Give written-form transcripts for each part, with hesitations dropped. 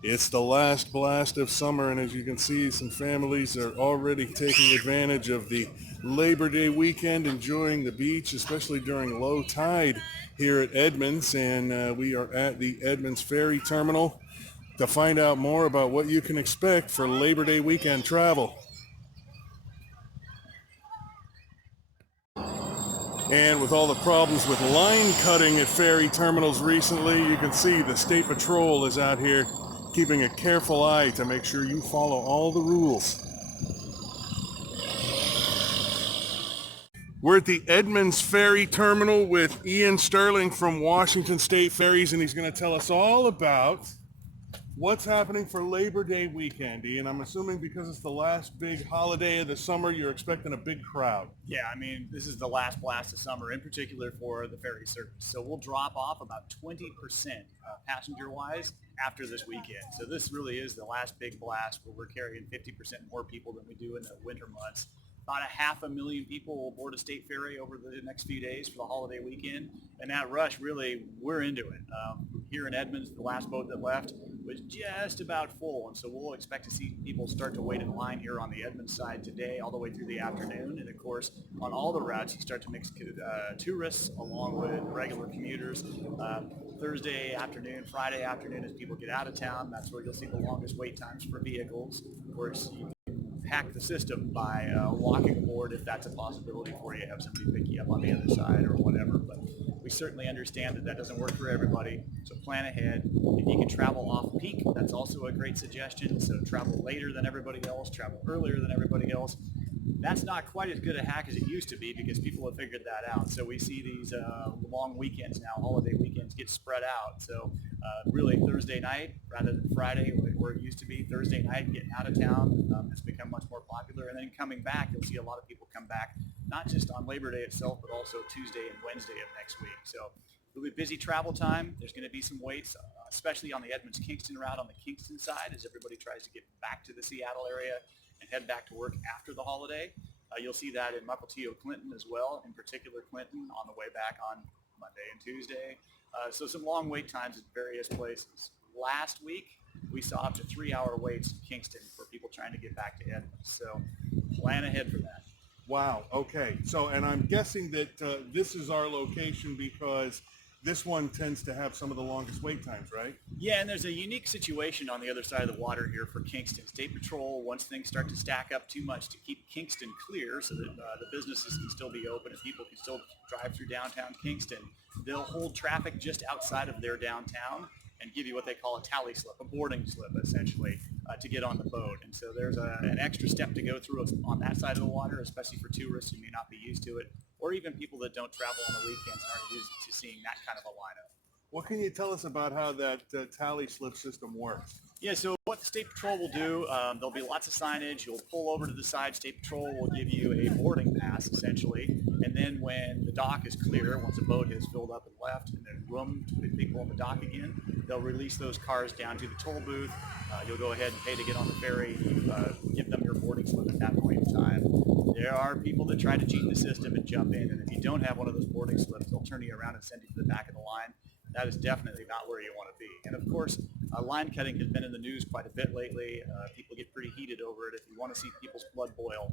It's the last blast of summer, and as you can see, some families are already taking advantage of the Labor Day weekend, enjoying the beach, especially during low tide here at Edmonds. And we are at the Edmonds Ferry Terminal to find out more about what you can expect for Labor Day weekend travel. And with all the problems with line cutting at ferry terminals recently, you can see the State Patrol is out here keeping a careful eye to make sure you follow all the rules. We're at the Edmonds Ferry Terminal with Ian Sterling from Washington State Ferries, and he's going to tell us all about what's happening for Labor Day weekend, Ian. I'm assuming because it's the last big holiday of the summer, you're expecting a big crowd. Yeah, I mean, this is the last blast of summer, in particular for the ferry service. So we'll drop off about 20% passenger-wise after this weekend. So this really is the last big blast where we're carrying 50% more people than we do in the winter months. About a 500,000 people will board a state ferry over the next few days for the holiday weekend. And that rush, really, we're into it. Here in Edmonds, the last boat that left was just about full. And so we'll expect to see people start to wait in line here on the Edmonds side today all the way through the afternoon. And of course, on all the routes, you start to mix tourists along with regular commuters. Thursday afternoon, Friday afternoon, as people get out of town, that's where you'll see the longest wait times for vehicles. Of course, you hack the system by walking aboard if that's a possibility for you. Have somebody pick you up on the other side or whatever. But we certainly understand that that doesn't work for everybody. So plan ahead. If you can travel off peak, that's also a great suggestion. So travel later than everybody else, travel earlier than everybody else. That's not quite as good a hack as it used to be because people have figured that out. So we see these long weekends now, holiday weekends get spread out. So really Thursday night rather than Friday where it used to be. Thursday night, getting out of town has become much more popular. And then coming back, you'll see a lot of people come back, not just on Labor Day itself, but also Tuesday and Wednesday of next week. So really busy travel time. There's going to be some waits, especially on the Edmonds-Kingston route on the Kingston side as everybody tries to get back to the Seattle area and head back to work after the holiday. You'll see that in Mukilteo Clinton as well, in particular Clinton on the way back on Monday and Tuesday. So some long wait times at various places. Last week, we saw up to 3-hour waits in Kingston for people trying to get back to Edmonds. So plan ahead for that. Wow. Okay. So, and I'm guessing that this is our location because this one tends to have some of the longest wait times, right? Yeah, and there's a unique situation on the other side of the water here for Kingston. State Patrol, once things start to stack up too much to keep Kingston clear so that the businesses can still be open and people can still drive through downtown Kingston, they'll hold traffic just outside of their downtown and give you what they call a tally slip, a boarding slip, essentially, to get on the boat. And so there's an extra step to go through on that side of the water, especially for tourists who may not be used to it, or even people that don't travel on the weekends and aren't used to seeing that kind of a lineup. What can you tell us about how that tally slip system works? Yeah, so what the State Patrol will do, there'll be lots of signage. You'll pull over to the side. State Patrol will give you a boarding pass, essentially. And then when the dock is clear, once a boat has filled up and left and there's room to put people on the dock again, they'll release those cars down to the toll booth. You'll go ahead and pay to get on the ferry. Give them your boarding slip at that point in time. There are people that try to cheat the system and jump in. And if you don't have one of those boarding slips, they'll turn you around and send you to the back of the line. That is definitely not where you want to be. And of course, line cutting has been in the news quite a bit lately. People get pretty heated over it. If you want to see people's blood boil,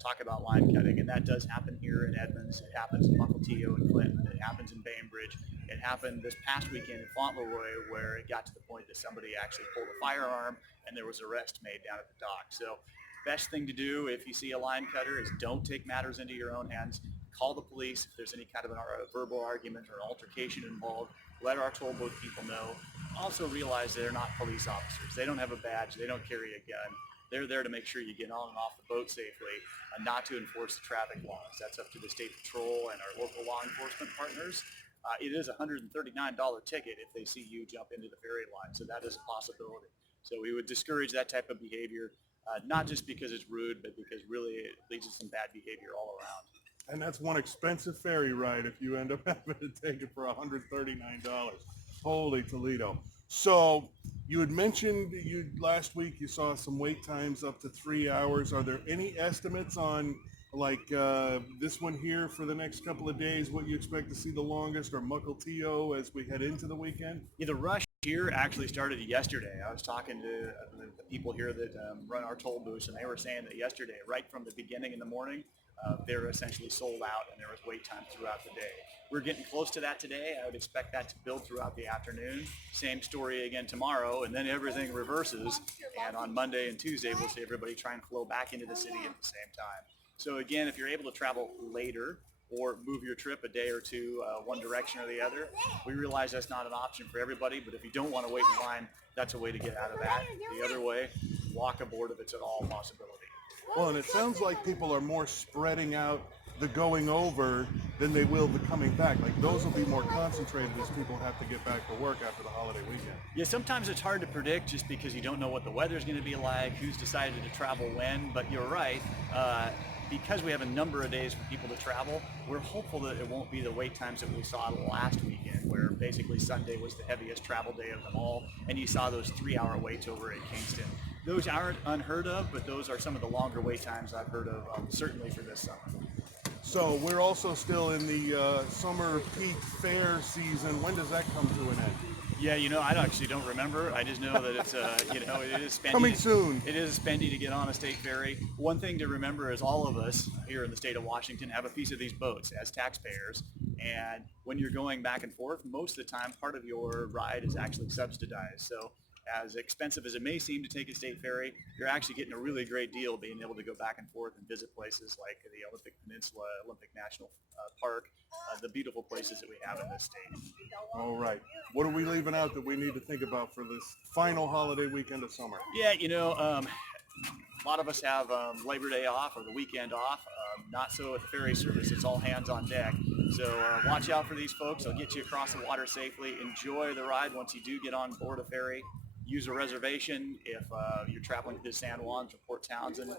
talk about line cutting. And that does happen here in Edmonds. It happens in Mukilteo and Clinton. It happens in Bainbridge. It happened this past weekend in Fauntleroy where it got to the point that somebody actually pulled a firearm and there was arrest made down at the dock. So best thing to do if you see a line cutter is don't take matters into your own hands. Call the police if there's any kind of a verbal argument or an altercation involved. Let our toll boat people know. Also realize they're not police officers. They don't have a badge. They don't carry a gun. They're there to make sure you get on and off the boat safely and not to enforce the traffic laws. That's up to the State Patrol and our local law enforcement partners. It is a $139 ticket if they see you jump into the ferry line, so that is a possibility. So we would discourage that type of behavior, not just because it's rude, but because really it leads to some bad behavior all around. And that's one expensive ferry ride if you end up having to take it for $139. Holy Toledo. So you had mentioned last week you saw some wait times up to 3 hours. Are there any estimates on like this one here for the next couple of days, what you expect to see the longest, or Mukilteo as we head into the weekend? Yeah, the rush Here actually started yesterday. I was talking to the people here that run our toll booths, and they were saying that yesterday, right from the beginning in the morning, they were essentially sold out, and there was wait time throughout the day. We're getting close to that today. I would expect that to build throughout the afternoon. Same story again tomorrow, and then everything reverses. And on Monday and Tuesday, we'll see everybody try and flow back into the city at the same time. So again, if you're able to travel later or move your trip a day or two one direction or the other, we realize that's not an option for everybody, but if you don't want to wait in line, that's a way to get out of that. The other way, walk aboard if it's at all a possibility. Well, and it sounds like people are more spreading out the going over than they will the coming back. Like those will be more concentrated as people have to get back to work after the holiday weekend. Yeah, sometimes it's hard to predict just because you don't know what the weather's going to be like, who's decided to travel when, but you're right. Because we have a number of days for people to travel, we're hopeful that it won't be the wait times that we saw last weekend, where basically Sunday was the heaviest travel day of them all, and you saw those 3-hour waits over at Kingston. Those aren't unheard of, but those are some of the longer wait times I've heard of, certainly for this summer. So we're also still in the summer peak fair season. When does that come to an end? Yeah, I actually don't remember. I just know that it's, it is spendy. Coming soon. It is spendy to get on a state ferry. One thing to remember is all of us here in the state of Washington have a piece of these boats as taxpayers. And when you're going back and forth, most of the time, part of your ride is actually subsidized. So as expensive as it may seem to take a state ferry, you're actually getting a really great deal being able to go back and forth and visit places like the Olympic Peninsula, Olympic National Park, the beautiful places that we have in this state. All right. What are we leaving out that we need to think about for this final holiday weekend of summer? Yeah, a lot of us have Labor Day off or the weekend off. Not so at the ferry service. It's all hands on deck. So watch out for these folks. They'll get you across the water safely. Enjoy the ride once you do get on board a ferry. Use a reservation if you're traveling to San Juan or Port Townsend.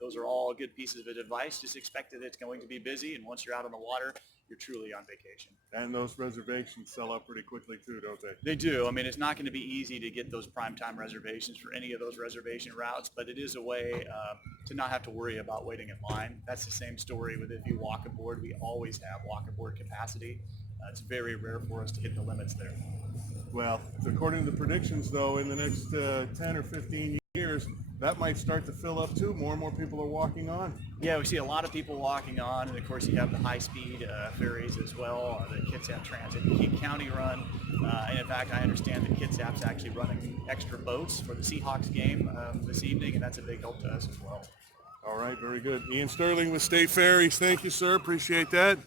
Those are all good pieces of advice. Just expect that it's going to be busy, and once you're out on the water, you're truly on vacation. And those reservations sell out pretty quickly too, don't they? They do. I mean, it's not going to be easy to get those primetime reservations for any of those reservation routes, but it is a way to not have to worry about waiting in line. That's the same story with if you walk aboard. We always have walk aboard capacity. It's very rare for us to hit the limits there. Well, according to the predictions, though, in the next 10 or 15 years, that might start to fill up too. More and more people are walking on. Yeah, we see a lot of people walking on, and of course you have the high-speed ferries as well, the Kitsap Transit King County run. And in fact, I understand that Kitsap's actually running extra boats for the Seahawks game this evening, and that's a big help to us as well. All right, very good. Ian Sterling with State Ferries. Thank you, sir. Appreciate that.